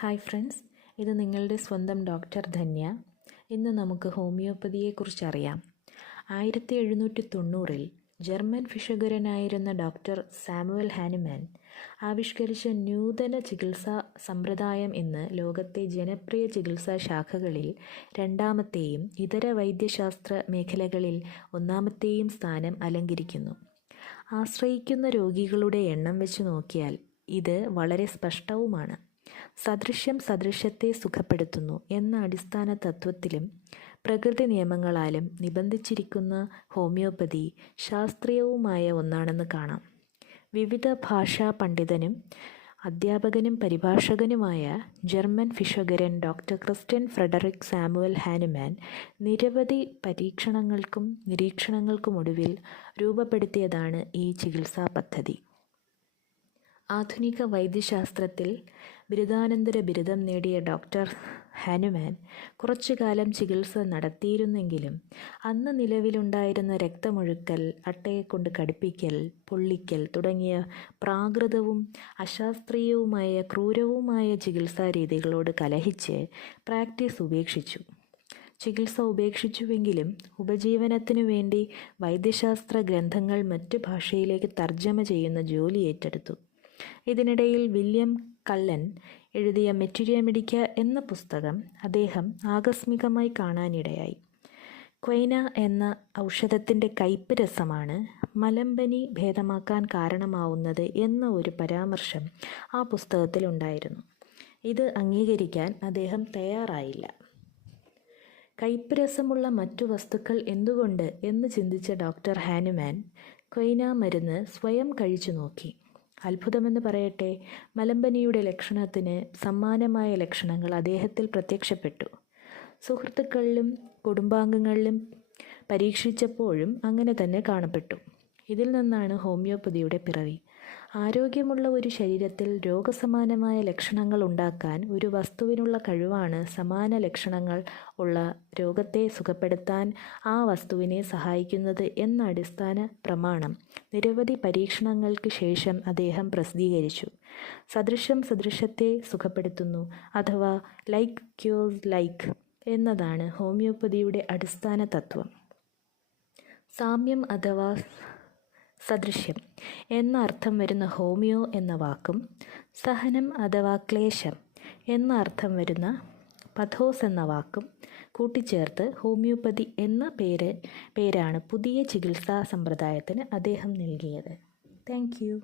Hi friends, ഇത് നിങ്ങളുടെ സ്വന്തം ഡോക്ടർ ധന്യ. ഇന്ന് നമുക്ക് ഹോമിയോപ്പതിയെക്കുറിച്ച് അറിയാം. 1790 ജർമ്മൻ ഭിഷഗ്വരനായിരുന്ന ഡോക്ടർ സാമുവൽ ഹാനുമാൻ ആവിഷ്കരിച്ച നൂതന ചികിത്സാ സമ്പ്രദായം ഇന്ന് ലോകത്തെ ജനപ്രിയ ചികിത്സാ ശാഖകളിൽ രണ്ടാമത്തെയും ഇതര വൈദ്യശാസ്ത്ര മേഖലകളിൽ ഒന്നാമത്തെയും സ്ഥാനം അലങ്കരിക്കുന്നു. ആശ്രയിക്കുന്ന രോഗികളുടെ എണ്ണം വെച്ച് നോക്കിയാൽ ഇത് വളരെ സ്പഷ്ടവുമാണ്. സദൃശ്യം സദൃശ്യത്തെ സുഖപ്പെടുത്തുന്നു എന്ന അടിസ്ഥാന തത്വത്തിലും പ്രകൃതി നിയമങ്ങളാലും നിബന്ധിച്ചിരിക്കുന്ന ഹോമിയോപ്പതി ശാസ്ത്രീയവുമായ ഒന്നാണെന്ന് കാണാം. വിവിധ ഭാഷാ പണ്ഡിതനും അധ്യാപകനും പരിഭാഷകനുമായ ജർമ്മൻ ഭിഷഗ്വരൻ doctor Christian Friedrich Samuel Hahnemann നിരവധി പരീക്ഷണങ്ങൾക്കും നിരീക്ഷണങ്ങൾക്കുമൊടുവിൽ രൂപപ്പെടുത്തിയതാണ് ഈ ചികിത്സാ പദ്ധതി. ആധുനിക വൈദ്യശാസ്ത്രത്തിൽ ബിരുദാനന്തര ബിരുദം നേടിയ ഡോക്ടർ ഹാനുമാൻ കുറച്ചുകാലം ചികിത്സ നടത്തിയിരുന്നെങ്കിലും അന്ന് നിലവിലുണ്ടായിരുന്ന രക്തമൊഴുക്കൽ, അട്ടയെക്കൊണ്ട് കടിപ്പിക്കൽ, പൊള്ളിക്കൽ തുടങ്ങിയ പ്രാകൃതവും അശാസ്ത്രീയവുമായ ക്രൂരവുമായ ചികിത്സാ രീതികളോട് കലഹിച്ച് പ്രാക്ടീസ് ഉപേക്ഷിച്ചു. ചികിത്സ ഉപേക്ഷിച്ചുവെങ്കിലും ഉപജീവനത്തിനു വേണ്ടി വൈദ്യശാസ്ത്ര ഗ്രന്ഥങ്ങൾ മറ്റു ഭാഷയിലേക്ക് തർജ്ജമ ചെയ്യുന്ന ജോലി ഏറ്റെടുത്തു. ഇതിനിടയിൽ വില്യം കള്ളൻ എഴുതിയ മെറ്റീരിയ മെഡിക്ക എന്ന പുസ്തകം അദ്ദേഹം ആകസ്മികമായി കാണാനിടയായി. ക്വൈന എന്ന ഔഷധത്തിൻ്റെ കയ്പ് രസമാണ് മലമ്പനി ഭേദമാക്കാൻ കാരണമാവുന്നത് എന്ന ഒരു പരാമർശം ആ പുസ്തകത്തിലുണ്ടായിരുന്നു. ഇത് അംഗീകരിക്കാൻ അദ്ദേഹം തയ്യാറായില്ല. കയ്പ് രസമുള്ള മറ്റു വസ്തുക്കൾ എന്തുകൊണ്ട് എന്ന് ചിന്തിച്ച ഡോക്ടർ ഹാനുമാൻ ക്വൈന മരുന്ന് സ്വയം കഴിച്ചു നോക്കി. അത്ഭുതമെന്ന് പറയട്ടെ, മലമ്പനിയുടെ ലക്ഷണത്തിന് സമാനമായ ലക്ഷണങ്ങൾ അദ്ദേഹത്തിൽ പ്രത്യക്ഷപ്പെട്ടു. സുഹൃത്തുക്കളിലും കുടുംബാംഗങ്ങളിലും പരീക്ഷിച്ചപ്പോഴും അങ്ങനെ തന്നെ കാണപ്പെട്ടു. ഇതിൽ നിന്നാണ് ഹോമിയോപ്പതിയുടെ പിറവി. ആരോഗ്യമുള്ള ഒരു ശരീരത്തിൽ രോഗസമാനമായ ലക്ഷണങ്ങൾ ഉണ്ടാക്കാൻ ഒരു വസ്തുവിനുള്ള കഴിവാണ് സമാന ലക്ഷണങ്ങൾ ഉള്ള രോഗത്തെ സുഖപ്പെടുത്താൻ ആ വസ്തുവിനെ സഹായിക്കുന്നത് എന്ന അടിസ്ഥാന പ്രമാണം നിരവധി പരീക്ഷണങ്ങൾക്ക് ശേഷം അദ്ദേഹം പ്രസിദ്ധീകരിച്ചു. സദൃശ്യം സദൃശ്യത്തെ സുഖപ്പെടുത്തുന്നു, അഥവാ ലൈക്ക് ക്യൂർസ് ലൈക്ക് എന്നതാണ് ഹോമിയോപ്പതിയുടെ അടിസ്ഥാന തത്വം. സാമ്യം അഥവാ സദൃശ്യം എന്ന അർത്ഥം വരുന്ന ഹോമിയോ എന്ന വാക്കും സഹനം അഥവാ ക്ലേശം എന്ന അർത്ഥം വരുന്ന പഥോസ് എന്ന വാക്കും കൂട്ടിച്ചേർത്ത് ഹോമിയോപ്പതി എന്ന പേരാണ് പുതിയ ചികിത്സാ സമ്പ്രദായത്തിന് അദ്ദേഹം നൽകിയത്. Thank you.